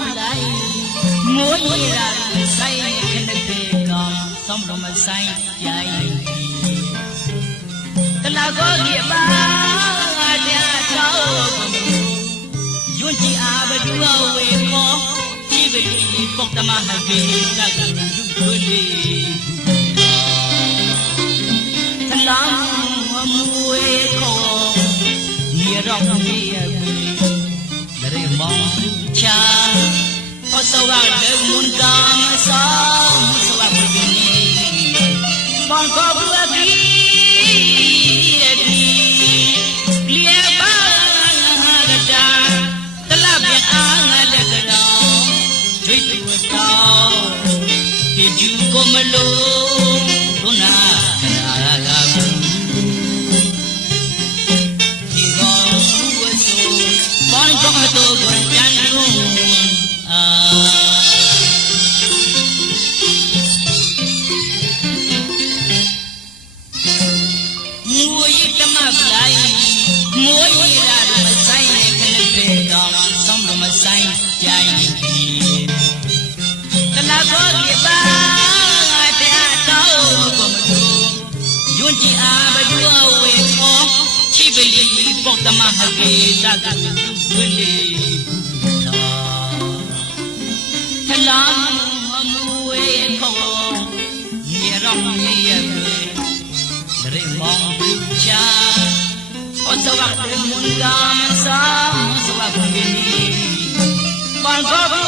बुलाई मोई रात साई खन बेगा समरो में साई जाई कला को के बाटिया चाओ युन जी आबडुआ वे को जीवनी पोकमा हगे तक Muntang sa musawa ko din Bangkok တနာခေါ်ကြပါတရားတော်ကိုမတို့ယွန်းကြည်အားဘဒူအဝေခေါ်ချိပလီပေါ့တမဟကေသကဝေလီတလာမမဝေခေါ်ရေရောင်းရေရေရေမောင်ပြချာ Osawak mundam sam osawak bini. Bangkok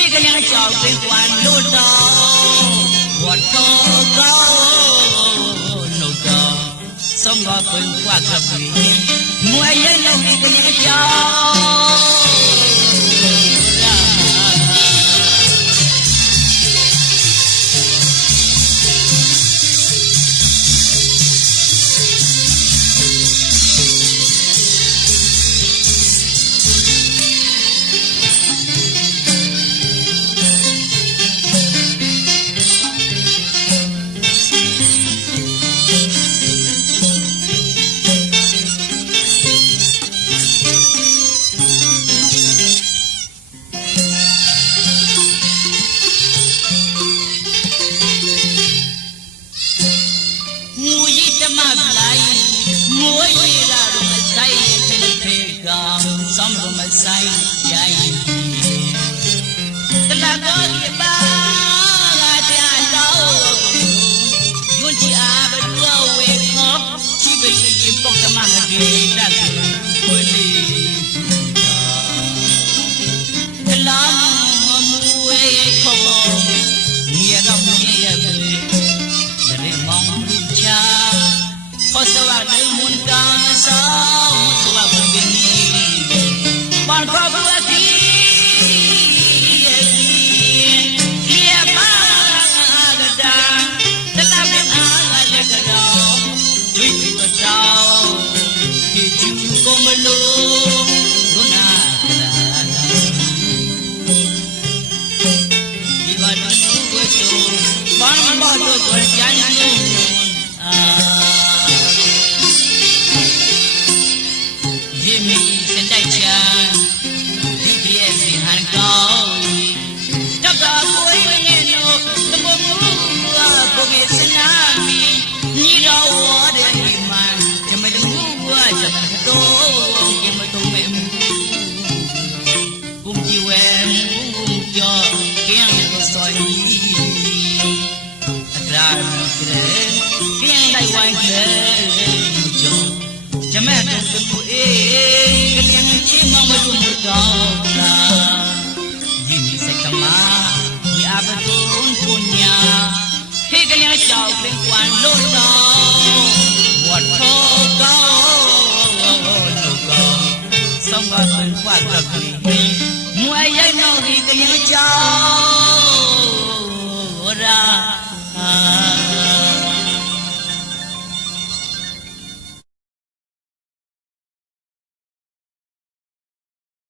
黑个两小被关路到，我走到路到，送我回花个背，我也弄一个两小。 မိုးရေတာတို့မဆိုင်ရင်ဖေကံစောင်းတို့မဆိုင်ရိုင်းတလာတော့ဒီပါကတရားတော်ညွန်ကြည်အားဘယ်လိုဝေခေါ်ချိပရှိပေါကမမဒီတက်ကိုနေ ကြုံကျမဲတော့သူအေးကလျင်ချင်းမမလို့မတော့လာဒီမိစကမာဒီအဘတုန်ပုညာ